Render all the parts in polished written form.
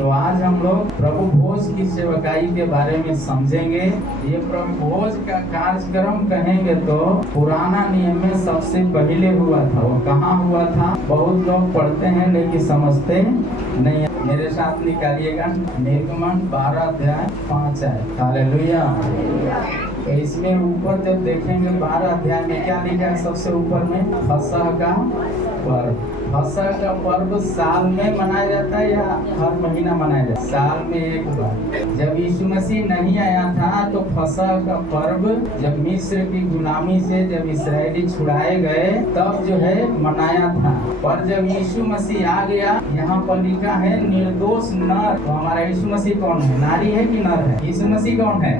तो आज हम लोग प्रभु भोज की सेवकाई के बारे में समझेंगे। ये प्रभु भोज का कार्यक्रम कहेंगे तो पुराना नियम में सबसे पहले हुआ था। वो कहाँ हुआ था? बहुत लोग पढ़ते हैं लेकिन समझते नहीं। मेरे साथ निकालिएगा निर्गमन 12 अध्याय 5 है। हालेलुया। तो इसमें ऊपर जब देखेंगे 12 अध्याय में क्या लिखा है? सबसे ऊपर में फसह का पर्व। फसह का पर्व साल में मनाया जाता है या हर महीना मनाया जाता है? साल में एक बार। जब यीशु मसीह नहीं आया था तो फसह का पर्व जब मिस्र की गुलामी से जब इस्राएली छुड़ाए गए तब जो है मनाया था। पर जब यीशु मसीह आ गया, यहाँ पर लिखा है निर्दोष नर। तो हमारा यीशु मसीह कौन है? नारी है कि नर है? यीशु मसीह कौन है?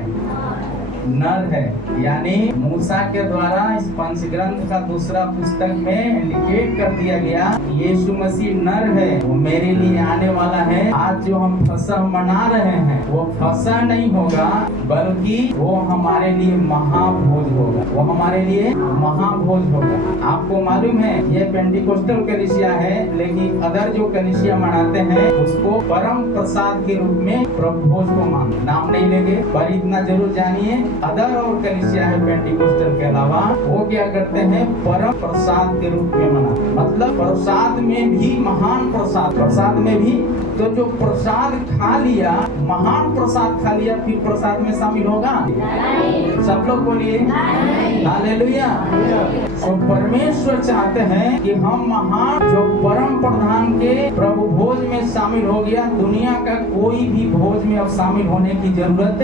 नर है। यानी मूसा के द्वारा इस पंचग्रंथ का दूसरा पुस्तक में इंडिकेट कर दिया गया यीशु मसीह नर है, वो मेरे लिए आने वाला है। आज जो हम फसह मना रहे हैं वो फसह नहीं होगा बल्कि वो हमारे लिए महाभोज होगा। वो हमारे लिए महाभोज होगा। आपको मालूम है ये पेंटिकोस्टल कलीसिया है, लेकिन अदर जो कलीसिया मनाते हैं उसको परम प्रसाद के रूप में प्रभु भोज को मानते। नाम नहीं लेंगे पर इतना जरूर जानिए अदर और कलीसिया है पेंटिकोस्टल के अलावा वो क्या करते हैं? परम प्रसाद के रूप में मना। मतलब प्रसाद में भी महान प्रसाद, प्रसाद में भी। तो जो प्रसाद खा लिया, महान प्रसाद खा लिया, फिर प्रसाद में शामिल होगा? सब लोग बोलिए हालेलुया। तो परमेश्वर चाहते हैं कि हम महान जो परम प्रधान के प्रभु भोज में शामिल हो गया। दुनिया का कोई भी भोज में अब शामिल होने की जरूरत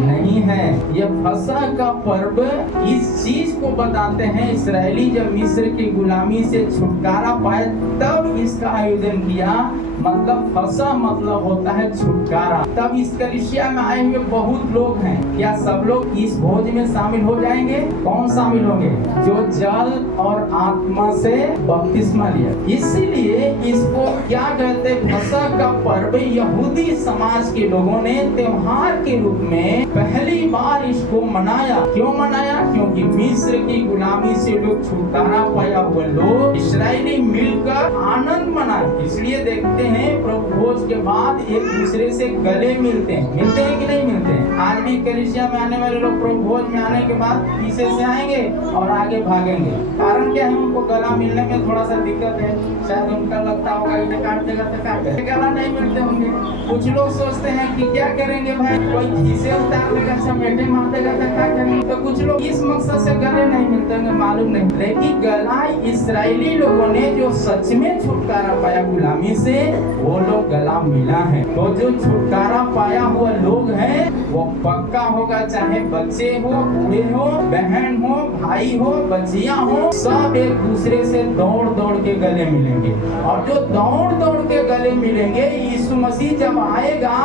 नहीं है। ये फसह का पर्व इस चीज को बताते हैं, इस्राएली जब मिस्र की गुलामी से छुटकारा पाए तब इसका आयोजन किया। मतलब फसह मतलब होता है छुटकारा। तब इस कलीसिया में आए हुए बहुत लोग हैं। क्या सब लोग इस भोज में शामिल हो जाएंगे? कौन शामिल होंगे? जो जल और आत्मा से बपतिस्मा लिया। इसीलिए इसको क्या कहते? फसह का पर्व यहूदी समाज के लोगों ने त्योहार के रूप में पहली बार इसको मनाया। क्यों मनाया? क्योंकि मिस्र की गुलामी से लोग छुटकारा पाया हुए लोग इस्राएली मिलकर आनंद मनाए। इसलिए देखते हैं प्रभु भोज के बाद एक दूसरे से गले मिलते हैं। मिलते हैं कि नहीं मिलते हैं? आज भी कलीसिया में आने वाले लोग प्रभु भोज में आने के बाद पीछे से आएंगे और आगे भागेंगे। कारण क्या है? उनको गला मिलने में थोड़ा सा दिक्कत है। शायद उनका लगता होगा कि काट देगा तो काट देगा, गला नहीं मिलते होंगे। कुछ लोग सोचते हैं कि क्या करेंगे भाई, कोई खीसे उतार देगा, समेटे मार देगा तो क्या करेंगे। तो कुछ लोग इस मकसद से गले नहीं मिलते होंगे, मालूम नहीं। लेकिन गला इस्राएली लोगों ने जो सच में छुटकारा पाया गुलामी से, वो लोग गला मिला है। तो जो छुटकारा पाया हुआ लोग हैं वो पक्का होगा, चाहे बच्चे हो, बूढ़े हो, बहन हो, भाई हो, बच्चियां हो, सब एक दूसरे से दौड़ दौड़ के गले मिलेंगे। और जो दौड़ दौड़ के गले मिलेंगे, यीशु मसीह जब आएगा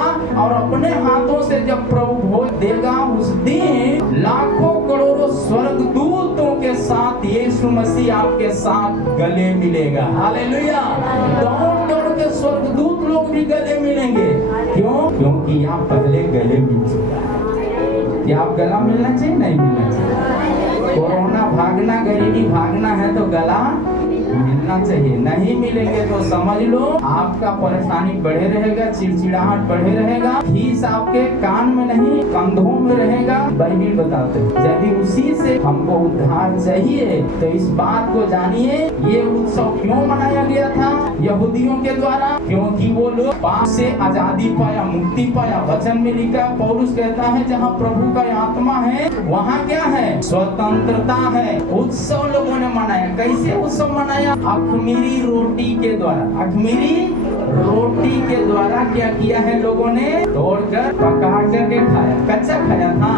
और अपने हाथों से जब प्रभु भोज देगा, उस दिन लाखों करोड़ों स्वर्गदूतों के साथ यीशु मसीह आपके साथ गले मिलेगा। हालेलुया। दौड़ दौड़ के स्वर्गदूत लोग भी गले मिलेंगे। क्यों? क्योंकि आप पहले गले मिल चुका है। क्या आप गला मिलना चाहिए? नहीं मिलना चाहिए। कोरोना भागना, गरीबी भागना है तो गला मिलना चाहिए। नहीं मिलेंगे तो समझ लो आपका परेशानी बढ़े रहेगा, चिड़चिड़ाहट बढ़े रहेगा, फीस आपके कान में नहीं कंधों में रहेगा। बाइबिल बताते हैं यदि उसी से हमको उद्धार चाहिए तो इस बात को जानिए, ये उत्सव क्यों मनाया गया था यहूदियों के द्वारा? क्योंकि वो लोग पाप से आजादी पाया, मुक्ति पाया। वचन में लिखा, पौलुस कहता है जहाँ प्रभु का आत्मा है वहाँ क्या है? स्वतंत्रता है। उत्सव लोगों ने मनाया। कैसे उत्सव मनाया? अखमीरी रोटी के द्वारा। अखमीरी रोटी के द्वारा क्या किया है? लोगों ने तोड़कर पका करके खाया। कच्चा खाया था,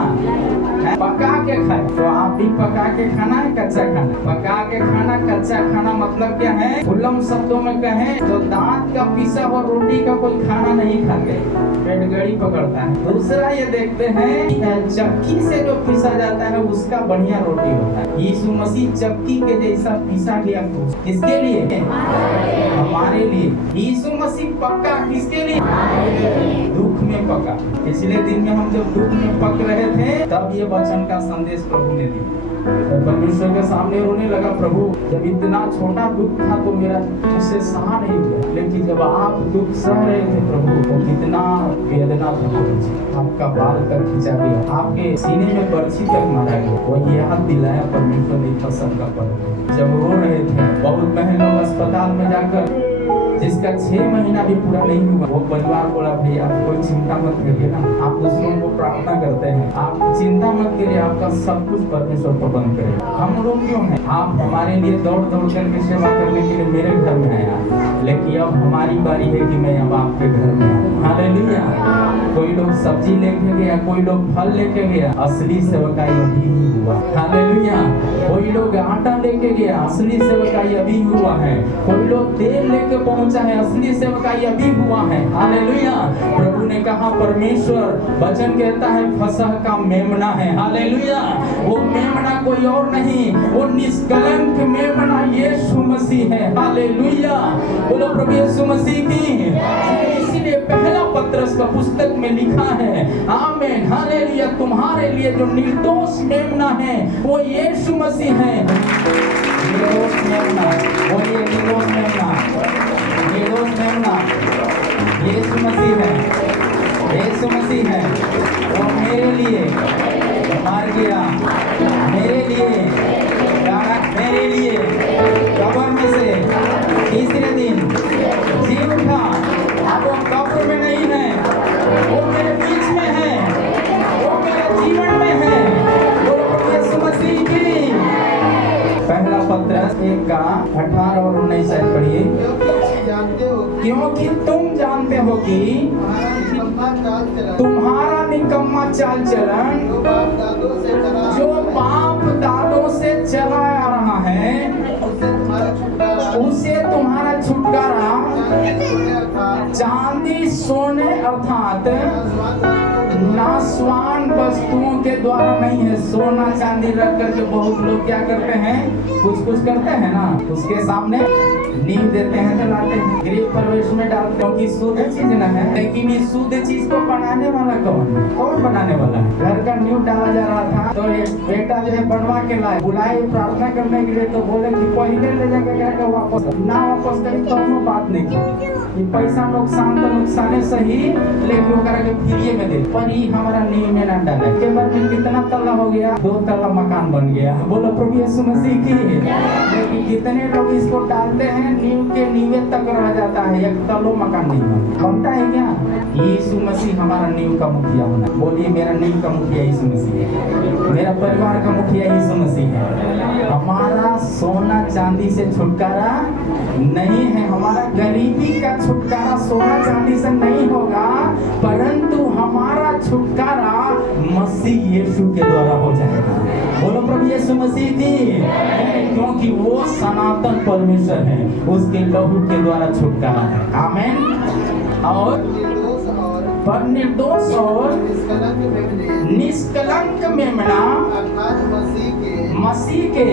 पका के खाया। तो आप भी पका के खाना है, कच्चा खाना? पका के खाना, कच्चा खाना मतलब क्या है? खुल्लम शब्दों में कहें तो दांत का पिसा हुआ रोटी का कोई खाना नहीं खाते, पेट गड़ी पकड़ता है। दूसरा ये देखते हैं चक्की से जो पिसा जाता है उसका बढ़िया रोटी होता है। यीशु मसीह चक्की के जैसा पिसा गया। किसके लिए? हमारे लिए। यीशु मसीह पक्का किसके लिए? दुख में नहीं पका। पिछले दिन में हम जब दुख में पक रहे थे तब ये वचन का संदेश प्रभु ने दिया। परमेश्वर के सामने रोने लगा, प्रभु जब इतना छोटा दुख था तो मेरा उससे सहा नहीं हुआ, लेकिन जब आप दुख सह रहे थे प्रभु तो कितना वेदना था। आपका बाल का खींचा गया, आपके सीने में बर्छी तक मारा गया, वो याद दिलाया परमेश्वर ने फसल का पर्व। जब रो रहे थे बहुत बहन लोग अस्पताल में जाकर जिसका 6 महीना भी पूरा नहीं हुआ, वो परिवार बोला भैया कोई चिंता मत करिए ना, आप दूसरों को प्रार्थना करते हैं, आप चिंता मत करिए, आपका सब कुछ परमेश्वर प्रबंध करे। हम लोग क्यों हैं, आप हमारे लिए दौड़ दौड़ करके सेवा करने के लिए मेरे घर में आया, लेकिन अब हमारी बारी है कि मैं अब आपके घर में आऊँ। हालेलुया। कोई लोग सब्जी लेके गया, कोई लोग फल लेके गया, असली सेवकाई अभी ही हुआ। हालेलुया। कोई लोग आटा लेके गया, असली सेवकाई अभी हुआ है। कोई लोग तेल लेके पहुंचा है, असली सेवकाई अभी हुआ है। हालेलुया। प्रभु ने कहा, परमेश्वर वचन कहता है फसह का मेमना है। हालेलुया। वो मेमना कोई और नहीं, वो निष्कलंक मेमना यीशु मसीह है। हालेलुया। बोलो प्रभु यीशु मसीह की। इसीलिए पहला पत्रस का पुस्तक में लिखा है, आमीन हालेलुया, तुम्हारे लिए जो निर्दोष मेमना है वो यीशु मसीह है। निर्दोष मेमना, वो ये निर्दोष मेमना, निर्दोष मेमना यीशु मसीह है। यीशु मसीह है, वो मेरे लिए मर गया, मेरे लिए कब्र में से तीसरे दिन जी उठा। अब वो कब्र में नहीं है, वो मेरे बीच में है, वो मेरे जीवन में है। वो यीशु मसीह की। पहला पत्रस 1:18 और 19 पढ़िए। क्योंकि तुम जानते हो कि तुम्हारा निकम्मा चाल चलन जो बाप दादों से चला आ रहा है, उसे तुम्हारा छुटकारा चांदी सोने अर्थात नाशवान वस्तुओं के द्वारा नहीं है। सोना चांदी रख करके बहुत लोग क्या करते हैं, कुछ करते हैं ना, उसके सामने नींव देते हैं, जलाते हैं, गृह प्रवेश में डालते हैं, क्योंकि शुद्ध चीज न है। लेकिन इस शुद्ध चीज को बनाने वाला कौन बनाने वाला है? घर का नींव डाला जा रहा था तो एक बेटा जो है बनवा के लाए, बुलाए प्रार्थना करने के लिए, तो बोले कि पहले ले जाकर वापस ना वापस करी तो हम बात नहीं की, ये पैसा नुकसान तो नुकसाने सही, लेकिन वो करके फ्री में दे, पर ही हमारा नींव में ना डाले। के बाद में कितना तल्ला हो गया, 2 तल्ला मकान बन गया। बोलो प्रभु यीशु मसीह की। लेकिन कितने लोग इसको डालते हैं, नींव के नींवे तक रह जाता है, एक तल्लो मकान नहीं बनता है क्या? यीशु मसीह हमारा नींव का मुखिया होना। बोलिए मेरा नींव का मुखिया यीशु मसीह है, मेरा परिवार का मुखिया यीशु मसीह है। हमारा सोना चांदी से छुटकारा नहीं है, हमारा गरीबी का छुटकारा सोना चांदी से नहीं होगा, परंतु हमारा छुटकारा मसीह यीशु के द्वारा हो जाएगा। बोलो प्रभु यीशु मसीह की। क्योंकि वो सनातन परमेश्वर है, उसके लहू के द्वारा छुटकारा है। आमीन। और पर निर्दोष और निष्कलंक मेमना मसीह के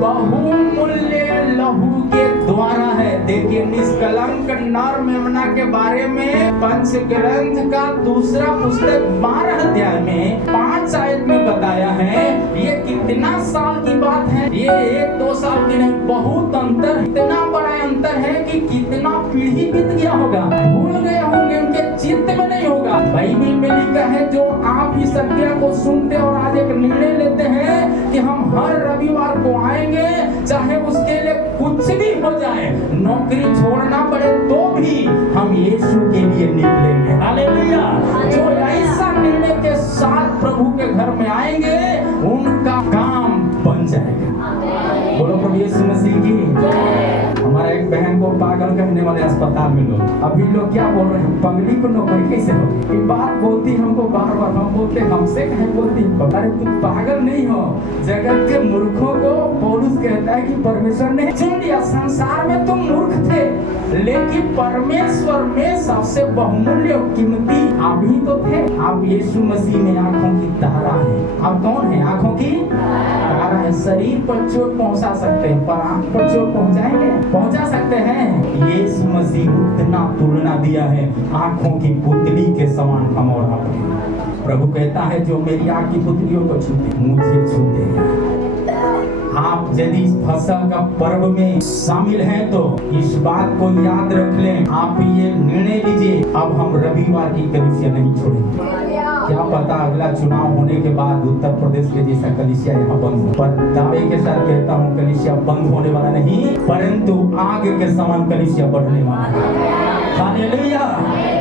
बहुमूल्य लहू के द्वारा है। देखिए निष्कलंक नर मेमना के बारे में पंचग्रंथ का दूसरा पुस्तक 12 अध्याय में 5 आयत में बताया है। ये कितना साल की बात है, ये 1-2 साल की नहीं, बहुत अंतर, इतना बड़ा अंतर है कि कितना पीढ़ी बीत गया होगा, भूल गए होंगे, उनके चित्त में नहीं होगा। बाइबल में लिखा है, जो आप ही सत्य को सुनते और आज एक निर्णय लेते हैं कि हम हर रविवार को आएंगे, चाहे उसके लिए कुछ भी हो जाए, नौकरी छोड़ना पड़े तो भी हम यीशु के लिए निकलेंगे। हालेलुया। जो ऐसा निर्णय के साथ प्रभु के घर में आएंगे, उनका काम बन जाएगा। बोलो प्रभु यीशु मसीह की। हमारा एक बहन को पागल कहने वाले अस्पताल में लोग, अभी लोग क्या बोल रहे हैं, पगड़ी को नौकरी कैसे हो? ये बात बोलती हमको बार बार, हम बोलते हमसे कहे बोलती, अरे तुम पागल नहीं हो। जगत के मूर्खों को पौलुस कहता है कि परमेश्वर ने चुन लिया। संसार में तुम मूर्ख थे, लेकिन परमेश्वर में सबसे बहुमूल्य कीमती आप ही तो थे। आप यीशु मसीह में आंखों की तारा है। आप कौन है? आंखों की तारा है। शरीर पर चोट पहुंचा सकते हैं, पर आंख पर चोट पहुंचाएंगे? पहुंचा सकते हैं। यीशु मसीह उतना तुलना दिया है, आंखों की पुतली के समान हम और आप। प्रभु कहता है जो मेरी आंख की पुतलियों को छूते मुझे छूते हैं। आप यदि फसह का पर्व में शामिल हैं तो इस बात को याद रख लें। आप ये निर्णय लीजिए, अब हम रविवार की कलीसिया नहीं छोड़ेंगे। क्या पता अगला चुनाव होने के बाद उत्तर प्रदेश के जैसा कलीसिया यहाँ बंद हो, पर दावे के साथ कहता हूँ कलीसिया बंद होने वाला नहीं, परंतु आगे के समान कलीसिया बढ़ने वाला है। हालेलुया।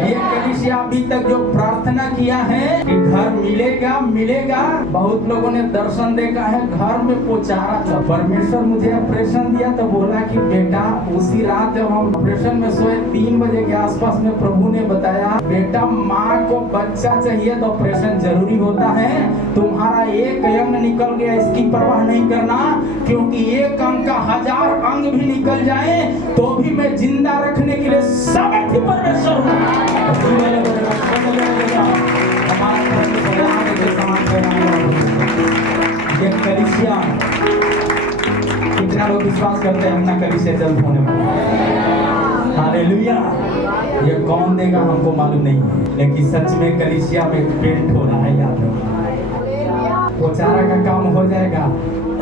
ये कलीसिया अभी तक जो प्रार्थना किया है कि घर मिलेगा मिलेगा, बहुत लोगों ने दर्शन देखा है घर में पोचारा। परमेश्वर मुझे ऑपरेशन दिया तो बोला कि बेटा, उसी रात जब हम ऑपरेशन में सोए 3 बजे के आसपास में प्रभु ने बताया बेटा माँ को बच्चा चाहिए तो ऑपरेशन जरूरी होता है। तुम्हारा एक अंग निकल गया, इसकी परवाह नहीं करना, क्योंकि एक अंग का 1000 अंग भी निकल जाए तो भी मैं जिंदा रखने के लिए समर्थ परमेश्वर हूँ। ये कलीसिया, कितना लोग विश्वास करते हैं अपना कलीसिया जल्द होने वाला? हालेलुया। ये कौन देगा हमको मालूम नहीं है, लेकिन सच में कलीसिया में पेंट हो रहा है। याद रखो, पोचारा का काम हो जाएगा।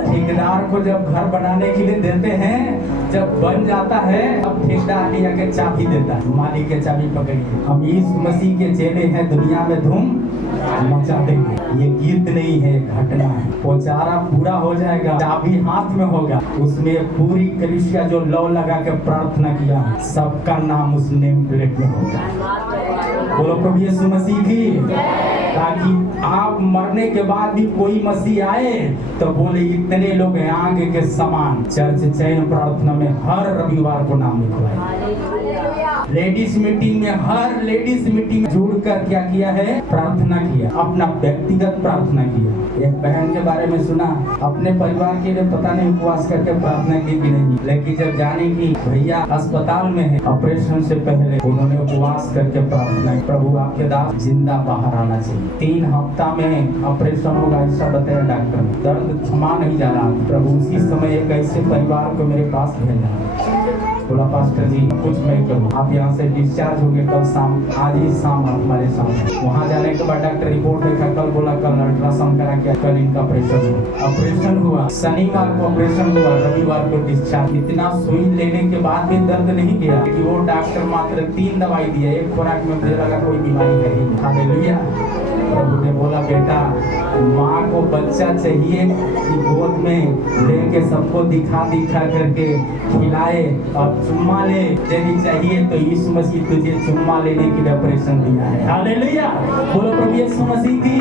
ठेकेदार को जब घर बनाने के लिए देते हैं, जब बन जाता है अब ठेकेदार लिया के चाबी देता है, मालिक के चाबी पकड़िए। हम यीशु मसीह के चेले हैं, दुनिया में धूम मचा देंगे। ये गीत नहीं है, घटना है। पोचारा पूरा हो जाएगा, चाबी हाथ में होगा, उसमें पूरी कलीसिया जो लौ लगा के प्रार्थना किया सबका नाम उस नेम प्लेट में होगा। बोलो प्रभु यीशु मसीह की, ताकि आप मरने के बाद भी कोई मसीह आए तो बोले इतने लोग हैं आगे के समान। चर्च चैन प्रार्थना में हर रविवार को नाम लिखवाए। लेडीज मीटिंग में, हर लेडीज मीटिंग में जुड़कर क्या किया है? प्रार्थना किया, अपना व्यक्तिगत प्रार्थना किया। एक बहन के बारे में सुना, अपने परिवार के लिए पता नहीं उपवास करके प्रार्थना की कि नहीं, लेकिन जब जाने की भैया अस्पताल में है, ऑपरेशन से पहले उन्होंने उपवास करके प्रार्थना की, प्रभु आपके दास जिंदा बाहर आना चाहिए। 3 हफ्ता में ऑपरेशन होगा ऐसा बताया डॉक्टर ने। दर्द थमा नहीं जा रहा। प्रभु उसी समय एक ऐसे परिवार को मेरे पास भेजा, बोला पास्टर जी कुछ मैं करूँ, आप यहाँ से डिस्चार्ज हो गए कल शाम, आज ही शाम आप हमारे साथ। वहाँ जाने के बाद डॉक्टर रिपोर्ट देखा, कल बोला कल अल्ट्रासाउंड करा के कल इनका ऑपरेशन हुआ। शनिवार को ऑपरेशन हुआ, रविवार को डिस्चार्ज। इतना सुई लेने के बाद भी दर्द नहीं गया, क्योंकि वो डॉक्टर मात्र 3 दवाई दिया, एक खुराक में मुझे लगा कोई बीमारी नहीं। हालेलुया। प्रभु ने बोला बेटा, माँ को बच्चा चाहिए कि गोद में लेके सबको दिखा दिखा करके खिलाए और चुम्मा ले, यदि चाहिए तो यीशु मसीह तुझे चुम्मा लेने के लिए ऑपरेशन दिया है। हालेलुया। बोलो प्रभु यीशु मसीह की,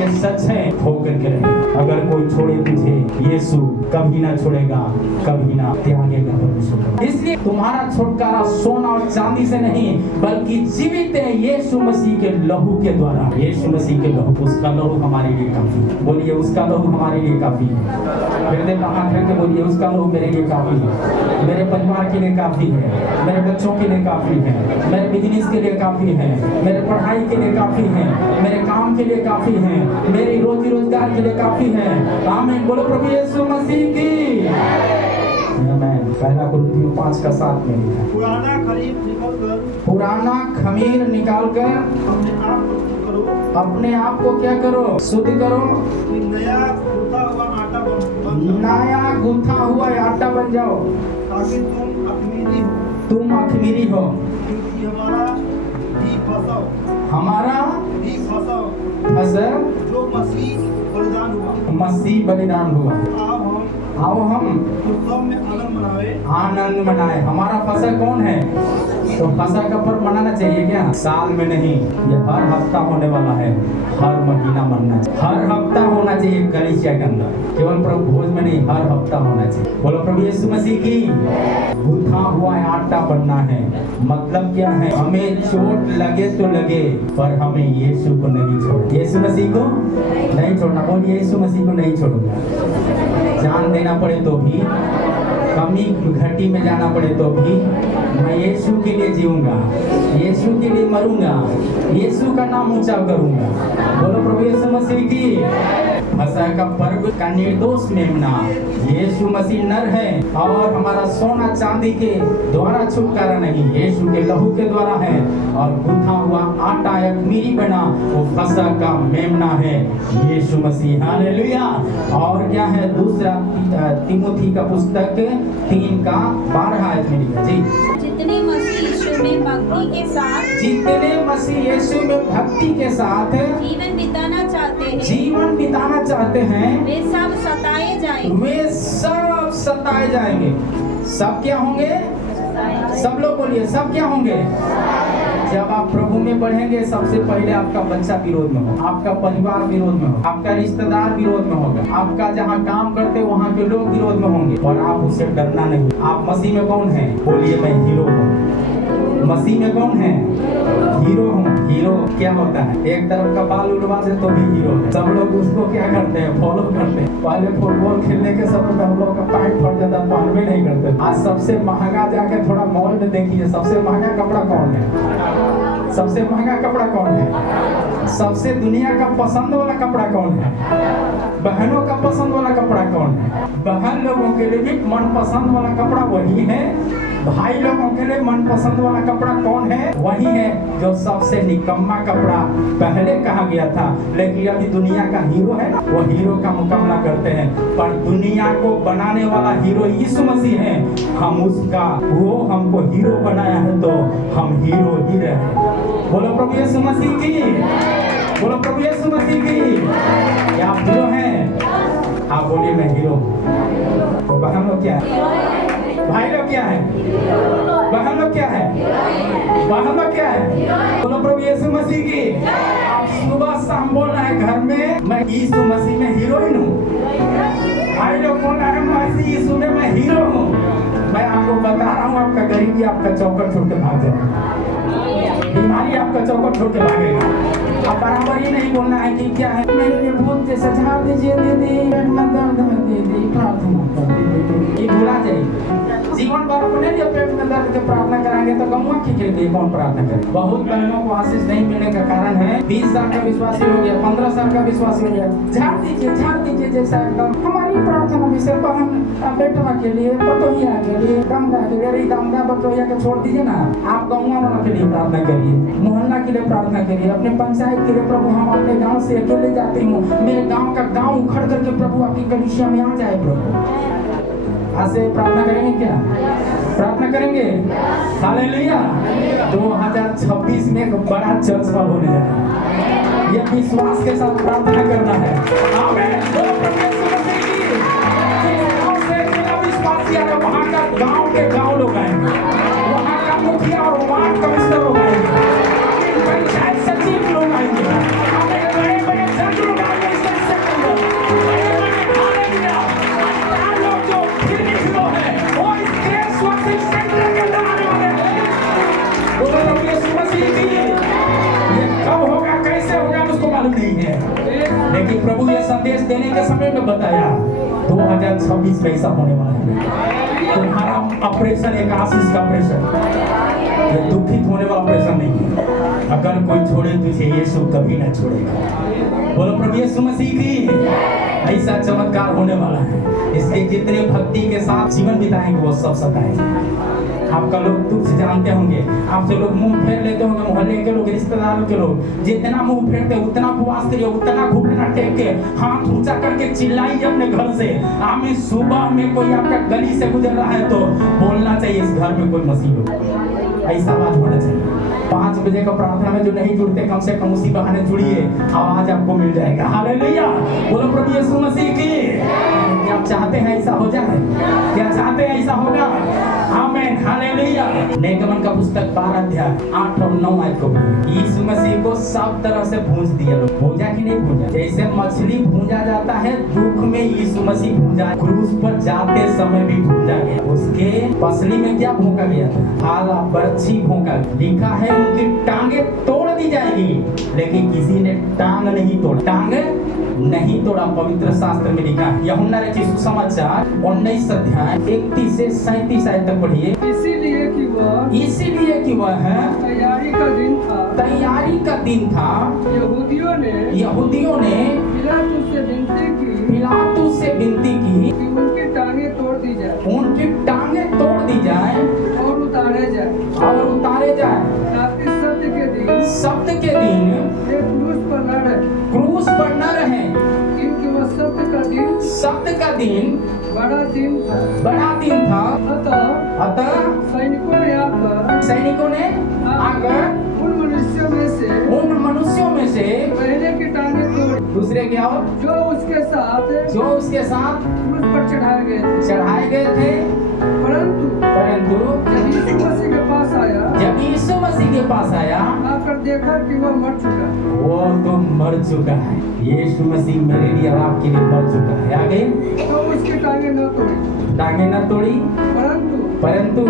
ये सच है। होकर के रहे, अगर कोई छोड़े तुझे, यीशु कभी ना छोड़ेगा, कभी ना त्यागेगा परमेश्वर। इसलिए तुम्हारा छुटकारा सोना और चांदी से नहीं, बल्कि जीवित है यीशु मसीह के लहू के द्वारा। यीशु मसीह के लहू, उसका लहू हमारे लिए काफी है। बोलिए उसका लहू हमारे लिए काफी है। फिर देखा हाथ रख के बोलिए उसका लहू मेरे लिए काफी है, मेरे परिवार के लिए काफी है, मेरे बच्चों के लिए काफी है, मेरे बिजनेस के लिए काफी है, मेरे पढ़ाई के लिए काफी है, मेरे काम के लिए काफी है, मेरी रोजी रोजगार के लिए काफी है। आमीन। बोलो प्रभु यीशु मसीह की। पहला कुरिन्थियों 5:7 में लिखा, पुराना खमीर निकाल कर अपने आप को क्या करो? शुद्ध करो, नया गूंथा हुआ आटा बन जाओ, ताकि तुम अखमीरी हो। हमारा फसल जो मसीह बलिदान हुआ। आओ हम आनंद मनाए। हमारा फसल कौन है? तो फसल का पर्व मनाना चाहिए क्या? साल में नहीं, ये हर हफ्ता होने वाला है, हर महीना मनना चाहिए, हर हफ्ता होना चाहिए कलीसिया के अंदर, केवल प्रभु भोज में नहीं, हर हफ्ता होना चाहिए। बोलो प्रभु यीशु मसीह की। गूंथा हुआ आटा बनना है, मतलब क्या है? हमें चोट लगे तो लगे, पर हमें यीशु को नहीं छोड़ना। यीशु मसीह को नहीं छोड़ना। बोलिए यीशु मसीह को नहीं छोड़ूंगा। जान देना पड़े तो भी कमी घटी में जाना पड़े तो भी मैं यीशु के लिए जीऊंगा, यीशु के लिए मरूंगा, यीशु का नाम ऊंचा करूंगा। बोलो प्रभु यीशु मसीह की। फसह का पर्व का निर्दोष मेमना यीशु मसीह नर है और हमारा सोना चांदी के द्वारा छुटकारा नहीं, यीशु के लहू के द्वारा है। और गूंथा हुआ आटा एक मीरी बना वो फसह का मेमना है यीशु मसीह। हालेलुया। और क्या है दूसरा तिमोथी का पुस्तक 3:12 जी। जितने मसीह यीशु में भक्ति के साथ जीवन बिताना चाहते हैं वे सब सताए जाएंगे। सब क्या होंगे? सब लोग बोलिए, सब क्या होंगे? जब आप प्रभु में बढ़ेंगे सबसे पहले आपका बच्चा विरोध में हो, आपका परिवार विरोध में हो, आपका रिश्तेदार विरोध में होगा, आपका जहाँ काम करते वहाँ के लोग विरोध में होंगे। और आप उससे डरना नहीं। आप मसीह में कौन है? बोलिए मैं हीरो हूँ। मसीह में कौन है? हीरो हूँ। हीरो क्या होता है? एक तरफ का बाल उड़वा दे तो भी हीरो है। सब लोग उसको क्या करते हैं? फॉलो करते हैं। पहले फुटबॉल खेलने के समय हम लोग का पैंट फट जाता, पहनवे नहीं करते। आज सबसे महंगा जाके थोड़ा मॉल में देखिए, सबसे महंगा कपड़ा कौन है? सबसे महंगा कपड़ा कौन है? सबसे दुनिया का पसंद वाला कपड़ा कौन है? बहनों का पसंद वाला कपड़ा कौन है? बहन लोगों के लिए भी मनपसंद वाला कपड़ा वही है। भाई लोगों के लिए मनपसंद वाला कपड़ा कौन है? वही है जो सबसे निकम्मा कपड़ा पहले कहा गया था। लेकिन अभी दुनिया का हीरो है, वो हीरो का मुकाबला करते हैं। पर दुनिया को बनाने वाला हीरो यीशु मसीह है। हम उसका, वो हमको हीरो बनाया है तो हम हीरो ही रहे। बोलो प्रभु यीशु मसीह की। बोलो प्रभु यीशु मसीह की। क्या आप हीरो हैं? आप बोलिए मैं हीरो। तो बहन लोग क्या है? भाई लोग क्या है? बहन लोग क्या है? बहन लोग क्या है? बोलो प्रभु यीशु मसीह की। आप सुबह शाम बोल रहे हैं घर में मैं यीशु मसीह में हीरोइन हूँ। भाई लोग बोल रहे हैं मसीह यीशु में मैं हीरो हूँ। मैं आपको बता रहा हूँ आपका गरीबी आपका चौकट छोड़ के भाग जाएगा, बीमारी आपका चौकट छोड़ के भागेगा। आप बराबर ही नहीं बोलना है कि क्या है मेरे लिए भूत जैसा झाड़ दीजिए दीदी, दर्द है दीदी, प्रार्थना कर दीजिए, ये भुला जाइए। जीवन भर अपने लिए पेट में दर्द के प्रार्थना कराएंगे तो गौवा की लिए कौन प्रार्थना करे? बहुत बहनों को आशीष नहीं मिलने का कारण है 20 साल का विश्वासी हो गया, 15 साल का विश्वासी हो गया, झाड़ दीजिए जैसा एकदम। हमारी प्रार्थना भी सिर्फ बहन बेटवा के लिए, बटोहिया के लिए, गंगा के लिए, गंगा बटोहिया के छोड़ दीजिए ना। आप गौवा वालों के लिए प्रार्थना करिए, मोहल्ला के लिए प्रार्थना करिए, अपने पंचायत के लिए। प्रभु हम अपने गाँव से अकेले जाते हूँ, मेरे गाँव का गाँव उखड़ करके प्रभु आपकी कलीसिया में आ जाए। प्रभु आज से प्रार्थना करेंगे क्या? प्रार्थना करेंगे। हालेलुया। 2026 में एक बड़ा चर्च वाल होने जा रहा है। ये विश्वास के साथ प्रार्थना करना है। आमीन। विश्वासी आ रहा, वहाँ का गाँव लोग आएंगे, वहाँ का मुखिया और वार्ड कमिश्नर लोग आएंगे, पंचायत सचिव लोग आएंगे, बड़े जज लोग आएंगे। नहीं है, लेकिन प्रभु ये संदेश देने के समय में बताया 2026 में ऐसा होने वाला है। तुम्हारा ऑपरेशन एक आशीष का ऑपरेशन, ये दुखित होने वाला ऑपरेशन नहीं है। अगर कोई छोड़े तुझे यीशु कभी न छोड़ेगा। बोलो प्रभु यीशु मसीह की। ऐसा चमत्कार होने वाला है। इसलिए जितने भक्ति के साथ जीवन बिताएंगे वो सब सताएंगे। आपका लोग दुख से जानते होंगे, आपसे लोग मुंह फेर लेते होंगे, मोहल्ले के लोग, रिश्तेदारों के लोग। जितना मुंह फेरते उतना उपवास करिए, उतना घुटना टेक के हाथ ऊंचा करके चिल्लाइए अपने घर से। आमीन। सुबह में कोई आपका गली से गुजर रहा है तो बोलना चाहिए इस घर में कोई मसीह हो, ऐसा आवाज होना चाहिए। 5 बजे का प्रार्थना में जो नहीं जुड़ते कम से कम उसी बहाने जुड़िए, आवाज आपको मिल जाएगा। हालेलुया। बोलो प्रभु यीशु मसीह की। क्या आप चाहते हैं ऐसा हो जाए? क्या चाहते हैं ऐसा होगा? आमीन। हालेलुया। निर्गमन का पुस्तक 12 और 9 आयत को यीशु मसीह को सब तरह से भूंज दिया। लोग भूंजा कि नहीं भूंजा? जैसे मछली भूंजा जाता है, दुख में यीशु मसीह भूंजा, क्रूस पर जाते समय भी भूंजा गया। उसके पसली में क्या भोंका गया था? आला बर्छी भोंका। लिखा है उनकी टांगे तोड़ दी जाएगी, लेकिन किसी ने टांग नहीं तोड़ा, टांग नहीं तोड़ा। पवित्र शास्त्र में लिखा है, यूहन्ना रचित सुसमाचार 19 अध्याय 31 से 37 आयत तक पढ़िए। इसीलिए कि वह तैयारी का दिन था, यहूदियों ने पिलातुस से विनती की कि उनकी टांगें तोड़ दी जाए और उतारे जाए, ताकि सत्य के दिन वे क्रूस पर न रहे, क्योंकि वह सत्य का दिन बड़ा दिन था। अतः सैनिकों ने आकर उन मनुष्यों में से पहले की टांगें तोड़, दूसरे के और जो उसके साथ क्रूस पर चढ़ाए गए थे। परंतु जब यीशु मसीह के पास आया, आकर देखा कि वह मर चुका, वो तो मर चुका है। यीशु मसीह मेरे लिए और आपके लिए मर चुका है। आगे तो उसकी टांगें न तोड़ी, परंतु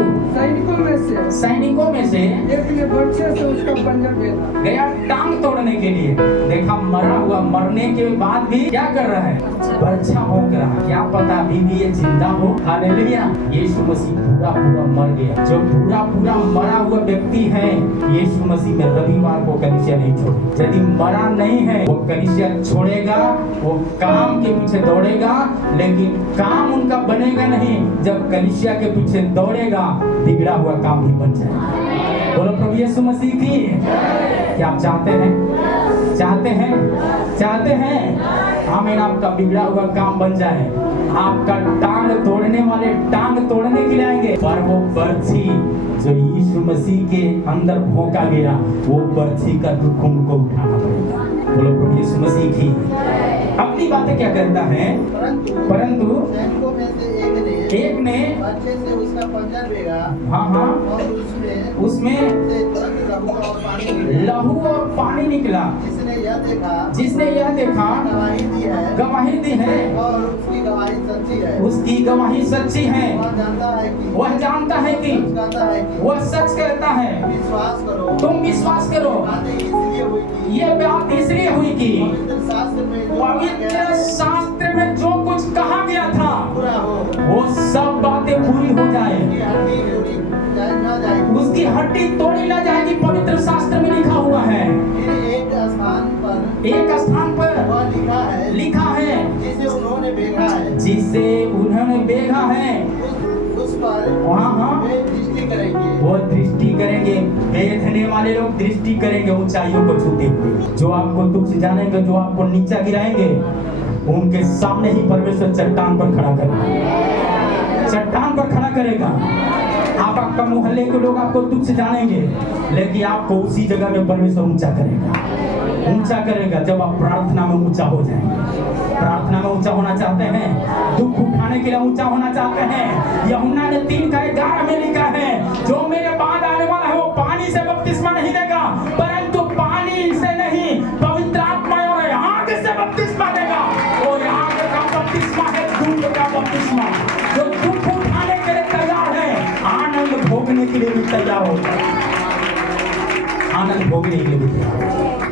सैनिकों में से एक ने बर्छे से उसका पंजा बेधा गया टांग तोड़ने के लिए। देखा मरा हुआ, मरने के बाद भी क्या कर रहा है? बर्छा भोंक रहा है। क्या पता अभी भी ये जिंदा हो। हालेलुया। यीशु मसीह पूरा मर गया। जो पूरा मरा हुआ व्यक्ति है, यीशु मसीह में रविवार को कलीसिया नहीं छोड़े। यदि मरा नहीं है, वो कलीसिया छोड़ेगा, वो काम के पीछे दौड़ेगा, लेकिन काम उनका बनेगा नहीं। जब कलीसिया के पीछे दौड़ेगा, बिगड़ा हुआ काम भी बन जाएगा। बोलो प्रभु यीशु मसीह की। क्या आप चाहते हैं? आमीन। आपका बिगड़ा हुआ काम बन जाए। आपका टांग तोड़ने वाले टांग तोड़ने के लिए आएंगे, पर वो बर्छी जो यीशु मसीह के अंदर भोंका गया, वो बर्छी का दुख उनको उठाना पड़ेगा। बोलो प्रभु यीशु मसीह की। अपनी बातें क्या कहता है? परंतु सैनिकों में से एक ने बर्छे से उसका पंजा बेगा, हाँ, और उसमें से तुरंत लहू और पानी निकला। जिसने यह देखा गवाही दी है, और उसकी गवाही सच्ची है। वह जानता है कि वह सच कहता है। तुम विश्वास करो। ये बात इसलिए हुई कि पवित्र शास्त्र में जो कुछ कहा गया था, वो सब बातें पूरी हो जाए। उसकी हड्डी तोड़ी ना जाएगी। पवित्र शास्त्र में लिखा हुआ है। एक स्थान पर लिखा है जिसे उन्होंने बेगा है, उस पर वहाँ वो दृष्टि करेंगे। बेधने वाले लोग दृष्टि करेंगे ऊंचाइयों को छूते हुए। जो आपको तुच्छ जानेंगे, जो आपको नीचा गिराएंगे, उनके सामने ही परमेश्वर चट्टान पर खड़ा करेगा। आपका मोहल्ले के लोग आपको तुच्छ जानेंगे, लेकिन आपको उसी जगह में परमेश्वर ऊंचा करेगा जब आप प्रार्थना में ऊंचा हो जाएंगे। प्रार्थना में ऊंचा होना चाहते हैं, दुख उठाने के लिए ऊंचा होना चाहते हैं। यूहन्ना ने 3:11 में लिखा है, जो मेरे बाद आने वाला है वो पानी से बपतिस्मा नहीं देगा, परंतु पानी से नहीं, पवित्र आत्मा और आग से बपतिस्मा देगा। और आग का बपतिस्मा है दुख का बपतिस्मा। जो दुख उठाने के लिए तैयार है, आनंद भोगने के लिए भी तैयार होगा।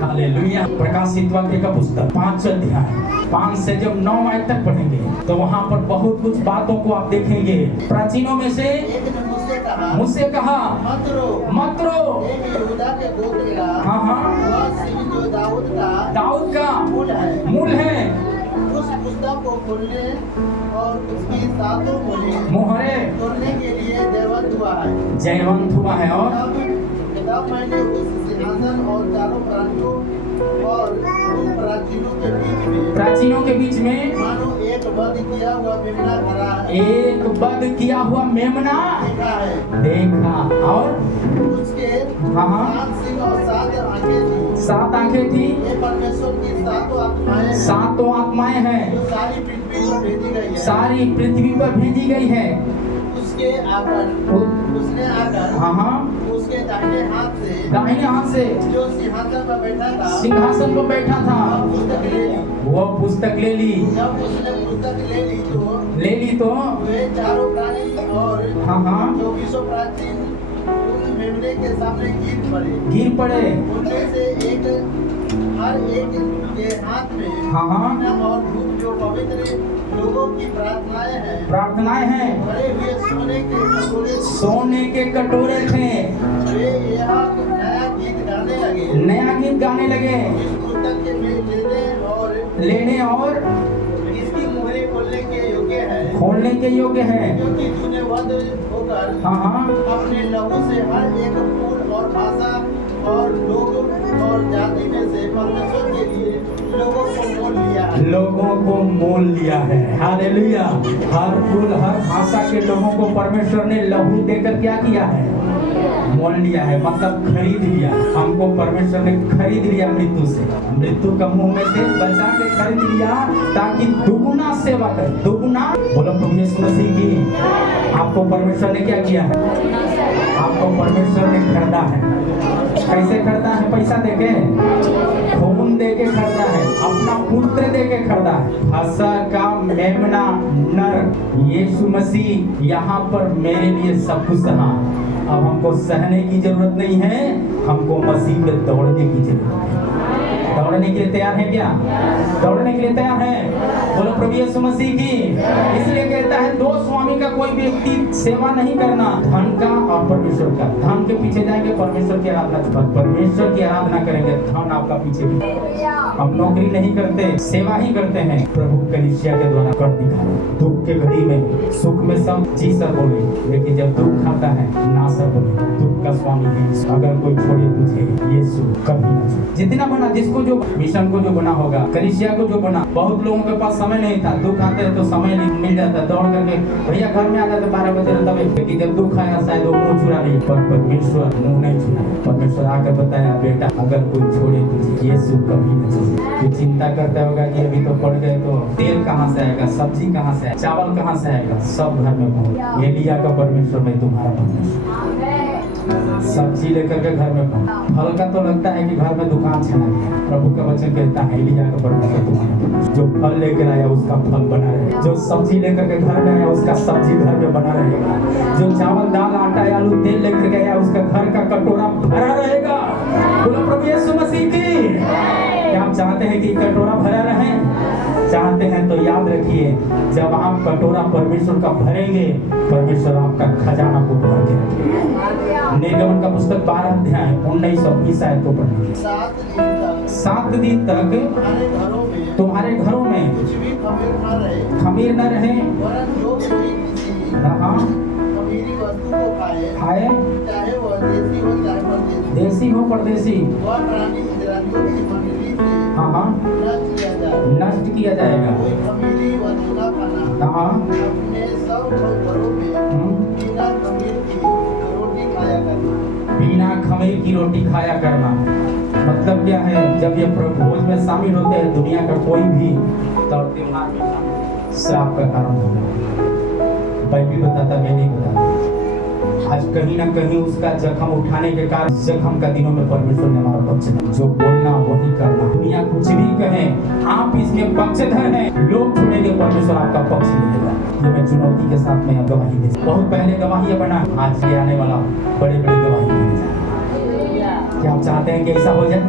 हालेलुया। प्रकाशित वाक्य का पुस्तक 5 अध्याय 5 से जब 9 आयत तक पढ़ेंगे, तो वहाँ पर बहुत कुछ बातों को आप देखेंगे। प्राचीनों में से मुझसे कहा मत रो। हाँ, दाऊद का मूल है। उस पुस्तक को खोलने और उसकी 7 मोहरे तोड़ने के लिए जयवंत हुआ है। और तब मैंने उस सिंहासन और चारों प्राचीनों और उन प्राचीनों के बीच में मानो एक बद किया हुआ मेमना देखा। और उसके 7 सिंह और 7 आंखें थी। ये परमेश्वर की 7 आत्माएं हैं, जो सारी पृथ्वी पर भेजी गई है। उसने आकर उसके दाहिने हाथ से जो सिंहासन पर बैठा था वो पुस्तक ले ली। जब उसने पुस्तक ले ली तो वे चारों प्राणी और 24 प्राचीन मेमने के सामने गिर पड़े। उनमें से हर एक के हाथ में हाँ हाँ वीणा और धूप जो पवित्र लोगों की प्रार्थनाएं हैं भरे हुए सोने के कटोरे थे। वे यहाँ नया गीत गाने लगे इस पुस्तक के लेने और इसकी मुहरें खोलने के योग्य है क्योंकि तूने वध होकर हाँ अपने लहू से हर एक कुल और भाषा और लोग और जाति में से परमेश्वर के लिए लोगों को मोल लिया है। हालेलुया। हर कुल हर भाषा के लोगों को परमेश्वर ने लहू देकर क्या किया है? मोल लिया है, मतलब खरीद लिया। हमको परमेश्वर ने खरीद लिया मृत्यु से, मृत्यु का मुंह में से बचा के खरीद लिया ताकि दुगुना सेवा कर। दुगुना बोलो प्रभु यीशु मसीह की। आपको परमेश्वर ने क्या किया है? आपको परमेश्वर ने खरीदा है। कैसे खरीदा है? पैसा देके, खून देके खरीदा है, अपना पुत्र देके खरीदा है। भाषा का मेमना नर यीशु मसीह यहाँ पर मेरे लिए सब कुछ सहा। अब हमको सहने की जरूरत नहीं है, हमको मसीह में दौड़ने की जरूरत है। दौड़ने के लिए तैयार है क्या? दौड़ने के लिए तैयार है? बोलो प्रभु यीशु मसीह की। इसलिए कहता है दो स्वामी का कोई व्यक्ति सेवा नहीं करना, धन का और परमेश्वर का। धन के पीछे जाएंगे, परमेश्वर की आराधना, परमेश्वर की आराधना करेंगे, धन आपका पीछे भी। हम नौकरी नहीं करते, सेवा ही करते हैं। प्रभु कलीसिया के द्वारा कर दिखा। दुख के घड़ी में, सुख में सब जी सर बोले, लेकिन जब दुख आता है ना सर बोले। दुख का स्वामी है। अगर कोई छोड़े तुझे यीशु कभी ना छोड़े। जितना बना, जिसको जो मिशन को जो बना होगा, कलीसिया को जो बना, बहुत लोगों के पास समय नहीं था। दुख आते तो समय मिल जाता, दौड़ करके भैया घर में आ जाते 12 बजे तब। लेकिन जब दुख आया शायद वो मुंह चुरा लिया, पर परमेश्वर मुंह नहीं चुरा। परमेश्वर आकर बताया बेटा अगर कोई छोड़े तुझे यीशु कभी न छोड़े। तो चिंता करता होगा कि अभी तो पड़ गए तो तेल कहाँ से आएगा, सब्जी कहाँ से आएगा, चावल कहाँ से आएगा, सब घर में पहुंच। एलिया का परमेश्वर में तुम्हारा परमेश्वर सब्जी लेकर के घर में पहुंच। फल का तो लगता है कि घर में दुकान छना गया। प्रभु का वचन कहता है एलिया का परमेश्वर तुम्हारा, जो फल लेकर आया उसका फल बना रहे, जो सब्जी लेकर के घर में आया उसका सब्जी घर में बना रहेगा, जो चावल दाल आटा आलू तेल लेकर के आया उसका घर का कटोरा भरा रहेगा। बोलो प्रभु यीशु मसीह की। क्या आप चाहते हैं कि कटोरा भरा रहे? चाहते हैं तो याद रखिए, जब आप कटोरा परमेश्वर का भरेंगे, परमेश्वर आपका खजाना को भर के रखेगा। निर्गमन का पुस्तक 12 अध्याय 19-20 आयत को पढ़ेंगे। 7 दिन तक तुम्हारे घरों में कुछ भी खमीर न रहे, खमीरी वस्तु को खाए, चाहे वह देसी हो चाहे परदेसी, देसी हो परदेसी, वह प्राणी इजरायलियों की मंडली से नष्ट किया जाएगा। कोई खमीरी वस्तु न खाना। अपने सब घरों में बिना खमीर की रोटी खाया करना। बिना खमीर की रोटी खाया करना मतलब क्या है? जब ये भोज में शामिल होते हैं, दुनिया का कोई भी तो त्योहार में श्राप का कारण होगा। बाइबल बताता, मैं नहीं बताता। आज कहीं ना कहीं उसका जख्म उठाने के कारण जख्म का दिनों में परमेश्वर ने हमारा पक्ष, जो बोलना वही करना। दुनिया कुछ भी कहे, आप इसमें पक्षधर हैं, लोग छोड़ेंगे, परमेश्वर आपका पक्ष लेगा। ये मैं चुनौती के साथ में गवाही दे, बहुत पहले गवाही बना, आज ये आने वाला बड़े बड़े गवाही बन जाए। क्या आप चाहते हैं कि ऐसा हो जाए?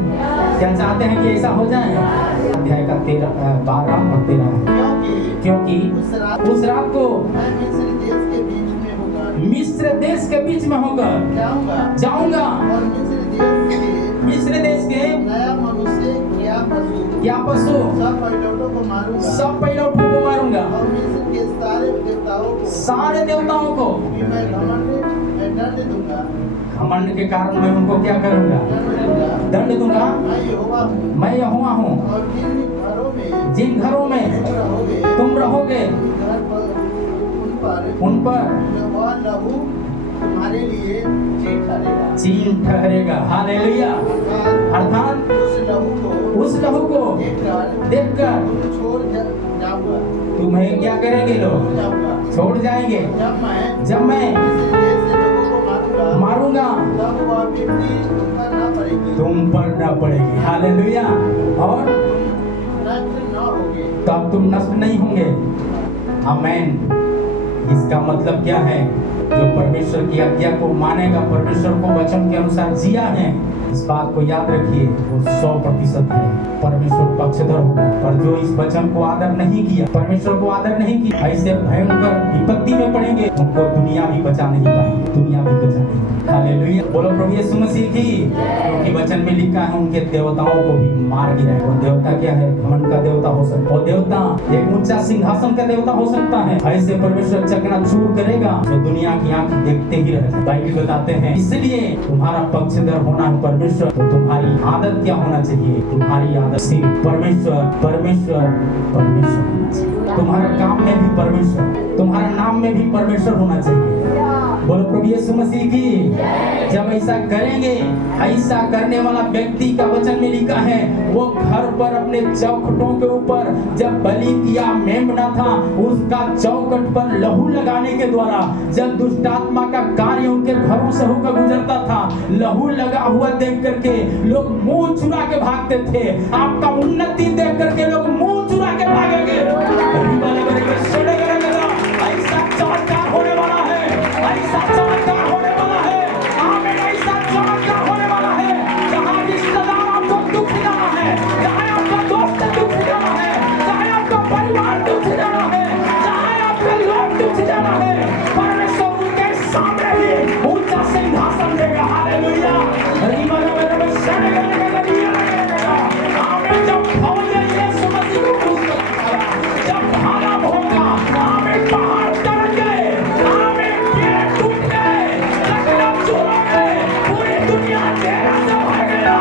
क्या चाहते हैं कि ऐसा हो जाए? अध्याय का 12 और 13 क्योंकि उस रात को मिस्र देश के बीच में होकर जाऊंगा और मिस्र देश के नया मनुष्य क्या पशु सब पैलौठों को मारूंगा, सब पैलौठों को मारूंगा, और मिस्र के सारे देवताओं को भी मैं दंड दूंगा। घमंड के कारण मैं उनको क्या करूंगा? दंड दूंगा। मैं यहोवा हूँ। और जिन घरों में तुम रहोगे उन पर लहू तुम्हारे लिए चीन ठहरेगा। हालेलुया। अर्थात उस लहू को देखकर तुम्हें क्या करेंगे? लोग छोड़ जाएंगे। जब मैं मारूंगा तुम पर न पड़ेगी। हालेलुया। और तब तुम नष्ट नहीं होंगे। आमीन। इसका मतलब क्या है? जो परमेश्वर की आज्ञा को मानेगा, परमेश्वर को वचन के अनुसार जिया है, इस बात को याद रखिए, वो 100% है, परमेश्वर पक्षधर होगा। पर जो इस वचन को आदर नहीं किया, परमेश्वर को आदर नहीं किया, ऐसे भयंकर विपत्ति में पड़ेंगे, उनको दुनिया भी बचा नहीं पाएगी, दुनिया भी बचा नहीं। हालेलुया, बोलो प्रभु यीशु मसीह की। क्योंकि वचन में लिखा है उनके देवताओं को भी मार गिराए। वो देवता क्या है? घमंड का देवता हो सकता है, वो देवता एक ऊंचा सिंहासन का देवता हो सकता है। ऐसे परमेश्वर चकनाचूर करेगा जो दुनिया की आंख देखते ही रह जाए। बाइबल बताते हैं, इसलिए तुम्हारा पक्षधर होना है परमेश्वर, तो तुम्हारी आदत क्या होना चाहिए? तुम्हारी आदत सिर्फ परमेश्वर परमेश्वर परमेश्वर होना चाहिए। तुम्हारे काम में भी परमेश्वर, तुम्हारे नाम में भी परमेश्वर होना चाहिए। बोलो प्रभु यीशु मसीह की। जब ऐसा करेंगे, ऐसा करने वाला व्यक्ति का वचन में लिखा है, वो घर पर अपने चौखटों के ऊपर जब बलि किया मेमना था, उसका चौखट पर लहू लगाने के द्वारा जब दुष्ट आत्मा का कार्य उनके घरों से होकर गुजरता था, लहू लगा हुआ देख करके लोग मुंह चुरा के भागते थे। आपका उन्नति देख करके लोग मुंह चुरा के भागेंगे। ऐसा चमत्कार होने वाला है, ऐसा चमत्कार होने वाला है। आमीन, ऐसा चमत्कार होने वाला है। जहाँ रिश्तेदार आपको दुख दिलाना है, जहाँ आपका दोस्त दुख दिलाना है, जहाँ आपका परिवार दुख दिलाना है, जहाँ आपके लोग दुख दिलाना है, परमेश्वर उनके सामने भी ऊंचा सिंहासन देगा। हालेलुया। आमीन। जब फौज यीशु मसीह को क्रूस पर चढ़ाया, जब भाला भोंका, आमीन, पहाड़ तर गए, आमीन, पेड़ टूट गए, चकनाचूर हो गए, पूरी दुनिया तेरा से भर गया।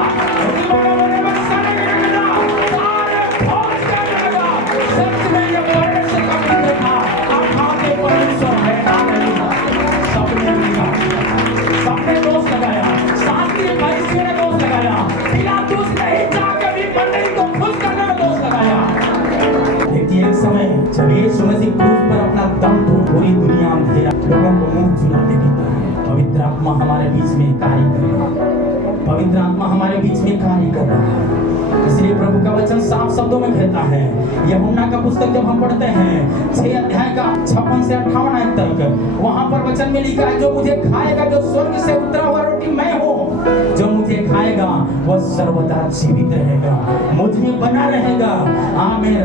सारे फौज करने लगा, सच में ये परमेश्वर का पुत्र था। अब आगे परमेश्वर है। हालेलुया। सबने लिखा, सबने दोष लगाया, शास्त्री फरीसियों ने दोष लगाया, पिलातुस ने जाकर भी मंडली को खुश करने में दोष लगाया। लेकिन एक समय जब यीशु मसीह क्रूस पर अपना दम तोड़, पूरी दुनिया अंधेरा, लोगों को मुंह चुराने देता है। पवित्र आत्मा हमारे बीच में कार्य कर रहा है, पवित्र आत्मा हमारे बीच में कार्य कर रहा है। इसलिए प्रभु का वचन साफ शब्दों में कहता है, यूहन्ना का पुस्तक जब हम पढ़ते हैं 6 अध्याय का 56 से 58 आयत तक, वहां पर वचन में लिखा है, जो मुझे खाएगा, जो स्वर्ग से उतरा हुआ रोटी मैं हूँ, जो मुझे खाएगा वह सर्वदा जीवित रहेगा, मुझ में बना रहेगा। आमीन।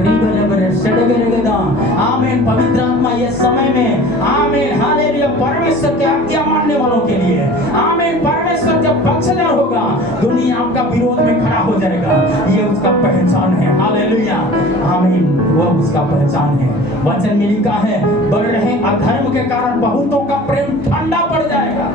आमीन। पवित्र आत्मा ये समय में, आमीन, हालेलुया, परमेश्वर की आज्ञा मानने वालों के लिए, आमीन, परमेश्वर जब पक्षधर होगा, दुनिया आपका विरोध में खड़ा हो जाएगा। ये उसका पहचान है। हालेलुया। आमीन। वह उसका पहचान है। वचन में लिखा है, बढ़ रहे अधर्म के कारण बहुतों का प्रेम ठंडा पड़ जाएगा,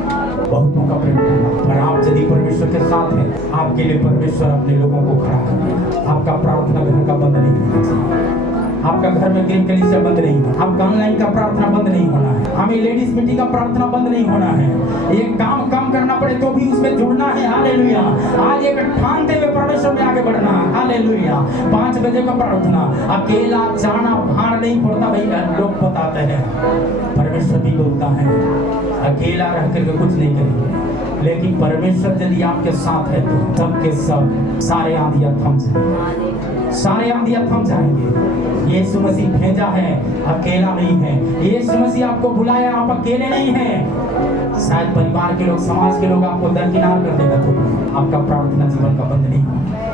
बहुतों का प्रेम ठंडा। पर आप यदि परमेश्वर के साथ हैं, आपके लिए परमेश्वर अपने लोगों को खड़ा करेगा। आपका प्रार्थना घर का बंद नहीं होना चाहिए, आपका घर में ग्रीन कलीसिया बंद नहीं होना, आपका ऑनलाइन का प्रार्थना बंद नहीं होना है, हमें लेडीज मीटिंग का प्रार्थना बंद नहीं होना है। ये काम कम करना पड़े तो भी उसमें जुड़ना है। हालेलुया। आज एक ठानते हुए परमेश्वर में आगे बढ़ना है। हालेलुया। 5 बजे का प्रार्थना, अकेला जाना भार नहीं पड़ता। भाई लोग बताते हैं, परमेश्वर भी बोलता है, अकेला रह करके कुछ नहीं करेंगे, लेकिन परमेश्वर यदि आपके साथ है तो सबके सब सारे आंधियां थम जाएंगे, सारे आंधियां थम जाएंगे। यीशु मसीह भेजा है, अकेला नहीं है। यीशु मसीह आपको बुलाया, आप अकेले नहीं हैं। शायद परिवार के लोग, समाज के लोग आपको दरकिनार कर देगा, तो आपका प्रार्थना जीवन का बंद नहीं होगा।